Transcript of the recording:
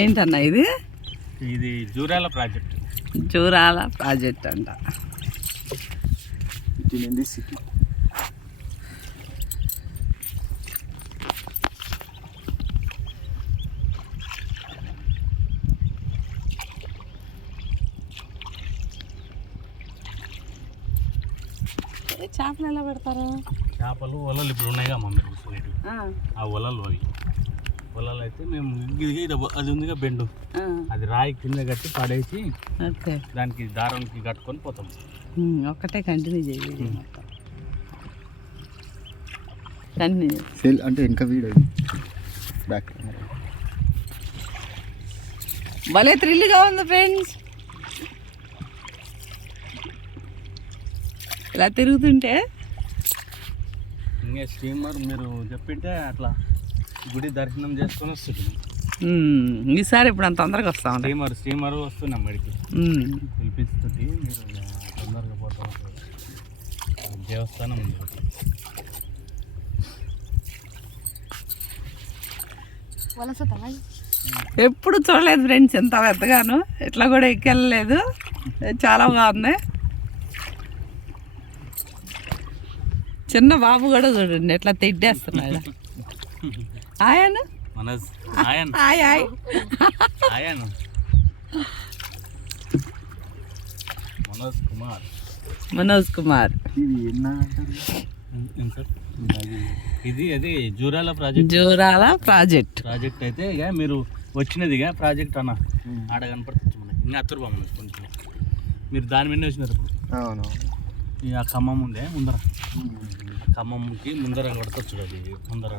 ఏంటన్నా ఇది? ఇది జూరాల ప్రాజెక్ట్. జూరాల ప్రాజెక్ట్ అంట. సిటీ. చేపలు ఎలా పెడతారు? చేపలు వలలు ఇప్పుడు ఉన్నాయిగా మా మీరు ఆ వలలు అవి వలలు అయితే మేము అది ఉందిగా బెండు, అది రాయి కింద కట్టి పడేసి దానికి దారానికి కట్టుకొని పోతాం. ఒక్కటే కంటిన్యూ చేయాలి అంటే ఇంకా వీడియో బ్యాక్ భలే థ్రిల్గా ఉంది ఫ్రెండ్స్. ఇలా తిరుగుతుంటే ఇంకా స్టీమర్ మీరు చెప్పింటే అట్లా గుడి దర్శనం చేసుకొని వస్తుంది. ఈసారి ఇప్పుడు అంత తొందరగా వస్తాం. స్టీమర్ వస్తున్నాం మెడికి పిలిపిస్తుంది. మీరు తొందరగా పోతాం. దేవస్థానం ఉంది. ఎప్పుడు చూడలేదు ఫ్రెండ్స్ ఎంత పెద్దగాను. ఇట్లా కూడా ఎక్కెళ్ళలేదు. చాలా బాగుంది. చిన్న బాబు కూడా చూడండి ఎట్లా తిట్టేస్తున్నాడు. ఆయన మనోజ్ కుమార్. ఇది అది జూరాల ప్రాజెక్ట్. జూరాల ప్రాజెక్ట్ అయితే ఇక మీరు వచ్చినదిగా ప్రాజెక్ట్ అన్న ఆడ కనపడుతుంది మనకి. ఇంకా అత్తరు బాగుంది కొంచెం. మీరు దాని మీద వచ్చినారు ఇప్పుడు. ఇక ఖమ్మం ఉందే ముందర, ఖమ్మంకి ముందర కడతచ్చు అది ముందర.